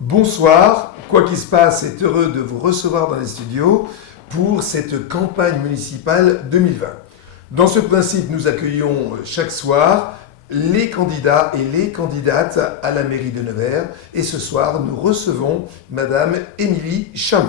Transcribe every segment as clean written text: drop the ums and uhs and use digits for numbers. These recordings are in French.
Bonsoir, quoi qu'il se passe, est heureux de vous recevoir dans les studios pour cette campagne municipale 2020. Dans ce principe, nous accueillons chaque soir les candidats et les candidates à la mairie de Nevers. Et ce soir, nous recevons Madame Émilie Chamou.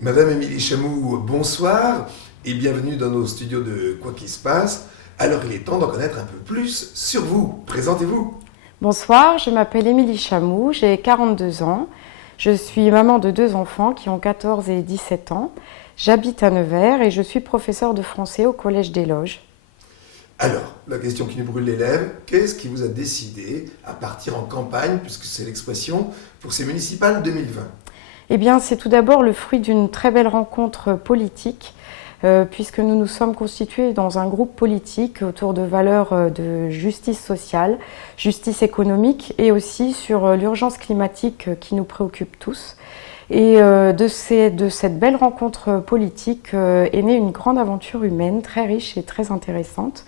Madame Émilie Chamou, bonsoir et bienvenue dans nos studios de Quoi qu'il se passe. Alors il est temps d'en connaître un peu plus sur vous. Présentez-vous. Bonsoir, je m'appelle Émilie Chamou, j'ai 42 ans. Je suis maman de 2 enfants qui ont 14 et 17 ans. J'habite à Nevers et je suis professeure de français au Collège des Loges. Alors, la question qui nous brûle les lèvres, qu'est-ce qui vous a décidé à partir en campagne, puisque c'est l'expression, pour ces municipales 2020 ? Eh bien, c'est tout d'abord le fruit d'une très belle rencontre politique, puisque nous nous sommes constitués dans un groupe politique autour de valeurs de justice sociale, justice économique et aussi sur l'urgence climatique qui nous préoccupe tous. Et de cette belle rencontre politique est née une grande aventure humaine très riche et très intéressante,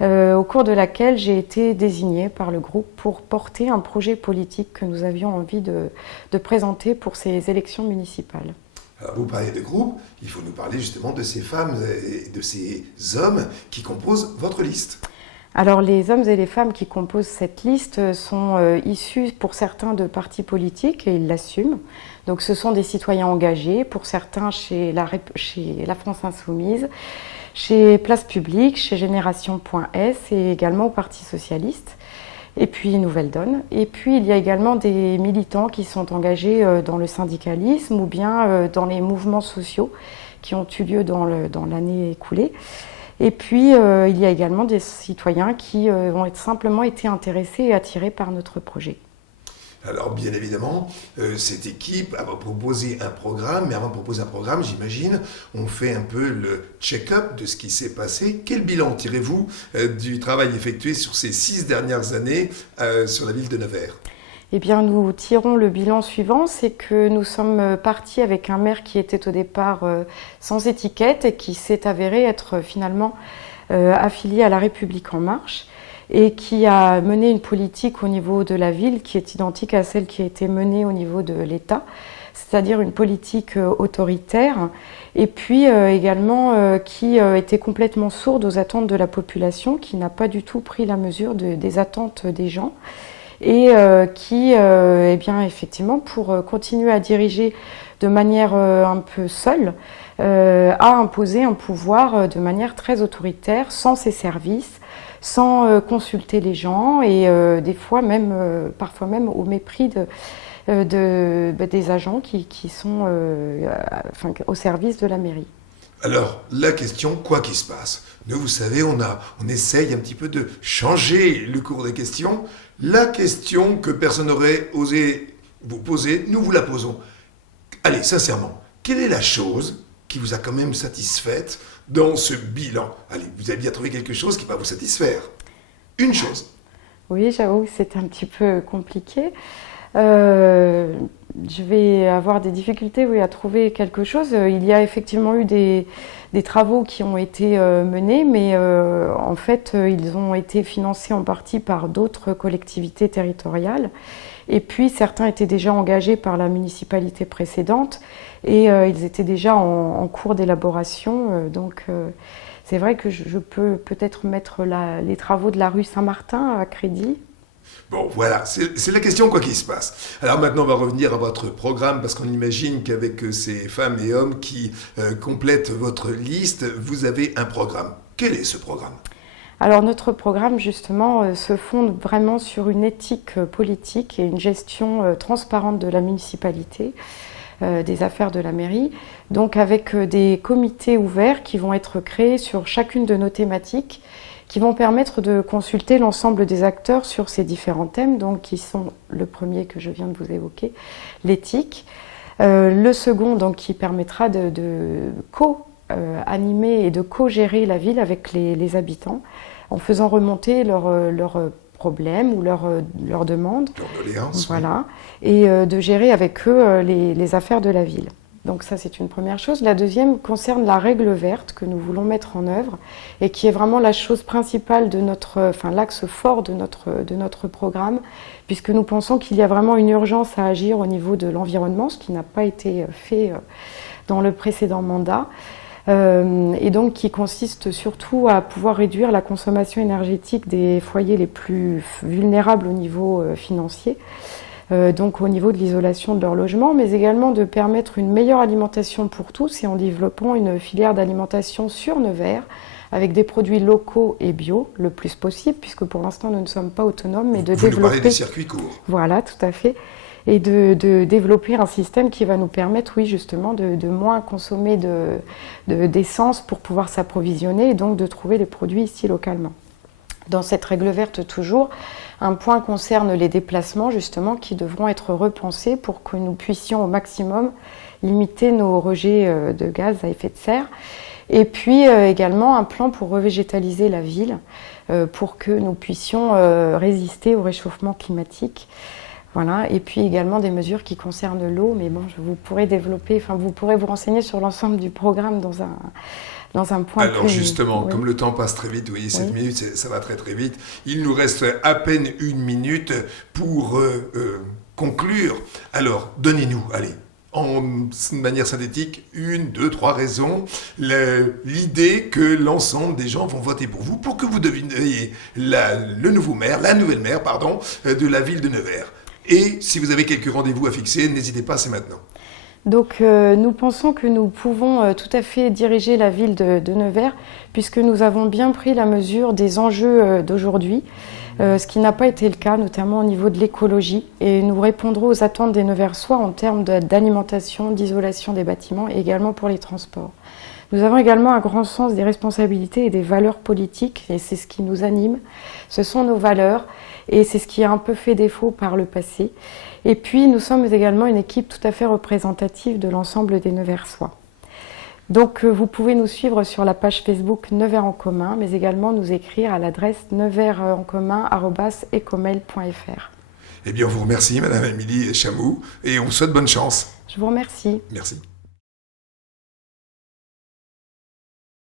au cours de laquelle j'ai été désignée par le groupe pour porter un projet politique que nous avions envie de présenter pour ces élections municipales. Alors, vous parlez de groupe, il faut nous parler justement de ces femmes et de ces hommes qui composent votre liste. Alors les hommes et les femmes qui composent cette liste sont issus pour certains de partis politiques et ils l'assument. Donc ce sont des citoyens engagés, pour certains chez la France Insoumise, chez Place Publique, chez Génération.s et également au Parti Socialiste, et puis Nouvelle Donne. Et puis il y a également des militants qui sont engagés dans le syndicalisme ou bien dans les mouvements sociaux qui ont eu lieu dans l'année écoulée. Et puis il y a également des citoyens qui ont simplement été intéressés et attirés par notre projet. Alors bien évidemment, cette équipe a proposé un programme, mais avant de proposer un programme, j'imagine, on fait un peu le check-up de ce qui s'est passé. Quel bilan tirez-vous du travail effectué sur ces 6 dernières années sur la ville de Nevers ? Eh bien, nous tirons le bilan suivant, c'est que nous sommes partis avec un maire qui était au départ sans étiquette et qui s'est avéré être finalement affilié à La République En Marche, et qui a mené une politique au niveau de la ville qui est identique à celle qui a été menée au niveau de l'État, c'est-à-dire une politique autoritaire, et puis également qui était complètement sourde aux attentes de la population, qui n'a pas du tout pris la mesure des attentes des gens, et qui, eh bien, effectivement, pour continuer à diriger de manière un peu seule, a imposé un pouvoir de manière très autoritaire, sans ses services, sans consulter les gens et des fois même, parfois même au mépris des agents qui sont au service de la mairie. Alors, la question, quoi qu'il se passe, nous, vous savez, on essaye un petit peu de changer le cours des questions. La question que personne n'aurait osé vous poser, nous vous la posons. Allez, sincèrement, quelle est la chose qui vous a quand même satisfaite dans ce bilan? Allez, vous avez bien trouvé quelque chose qui va vous satisfaire. Une chose. Oui, j'avoue que c'est un petit peu compliqué. Je vais avoir des difficultés à trouver quelque chose. Il y a effectivement eu des travaux qui ont été menés, mais en fait, ils ont été financés en partie par d'autres collectivités territoriales. Et puis, certains étaient déjà engagés par la municipalité précédente et ils étaient déjà en cours d'élaboration. Donc, c'est vrai que je peux peut-être mettre les travaux de la rue Saint-Martin à crédit. Bon, voilà, c'est la question quoi qu'il se passe. Alors maintenant, on va revenir à votre programme parce qu'on imagine qu'avec ces femmes et hommes qui complètent votre liste, vous avez un programme. Quel est ce programme ? Alors notre programme justement se fonde vraiment sur une éthique politique et une gestion transparente de la municipalité, des affaires de la mairie, donc avec des comités ouverts qui vont être créés sur chacune de nos thématiques, qui vont permettre de consulter l'ensemble des acteurs sur ces différents thèmes, donc qui sont le premier que je viens de vous évoquer, l'éthique, le second donc qui permettra de co-animer et de co-gérer la ville avec les habitants, en faisant remonter leurs problèmes ou leurs demandes, Leur doléance, voilà, et de gérer avec eux les affaires de la ville. Donc ça, c'est une première chose. La deuxième concerne la règle verte que nous voulons mettre en œuvre et qui est vraiment la chose principale de l'axe fort de notre programme, puisque nous pensons qu'il y a vraiment une urgence à agir au niveau de l'environnement, ce qui n'a pas été fait dans le précédent mandat. Et donc qui consiste surtout à pouvoir réduire la consommation énergétique des foyers les plus vulnérables au niveau financier, donc au niveau de l'isolation de leur logement, mais également de permettre une meilleure alimentation pour tous et en développant une filière d'alimentation sur Nevers avec des produits locaux et bio le plus possible, puisque pour l'instant nous ne sommes pas autonomes, mais de Vous nous parlez développer des circuits courts. Voilà, tout à fait. Et de développer un système qui va nous permettre, oui, justement, de moins consommer d'essence pour pouvoir s'approvisionner et donc de trouver les produits ici localement. Dans cette règle verte, toujours, un point concerne les déplacements, justement, qui devront être repensés pour que nous puissions au maximum limiter nos rejets de gaz à effet de serre. Et puis également un plan pour revégétaliser la ville, pour que nous puissions résister au réchauffement climatique. Voilà. Et puis également des mesures qui concernent l'eau, mais bon, vous pourrez vous pourrez vous renseigner sur l'ensemble du programme dans un point. Alors justement, oui. Comme le temps passe très vite, vous voyez, 7 minutes, ça va très très vite. Il nous reste à peine 1 minute pour conclure. Alors, donnez-nous, allez, en manière synthétique, 1, 2, 3 raisons, l'idée que l'ensemble des gens vont voter pour que vous deveniez le nouveau maire, la nouvelle maire, pardon, de la ville de Nevers. Et si vous avez quelques rendez-vous à fixer, n'hésitez pas, c'est maintenant. Donc nous pensons que nous pouvons tout à fait diriger la ville de Nevers, puisque nous avons bien pris la mesure des enjeux d'aujourd'hui, ce qui n'a pas été le cas, notamment au niveau de l'écologie. Et nous répondrons aux attentes des Neversois en termes d'alimentation, d'isolation des bâtiments et également pour les transports. Nous avons également un grand sens des responsabilités et des valeurs politiques, et c'est ce qui nous anime. Ce sont nos valeurs, et c'est ce qui a un peu fait défaut par le passé. Et puis, nous sommes également une équipe tout à fait représentative de l'ensemble des Neversois. Donc, vous pouvez nous suivre sur la page Facebook Nevers en commun, mais également nous écrire à l'adresse neversencommun@ecomail.fr. Eh bien, on vous remercie, Madame Émilie Chamou, et on vous souhaite bonne chance. Je vous remercie. Merci.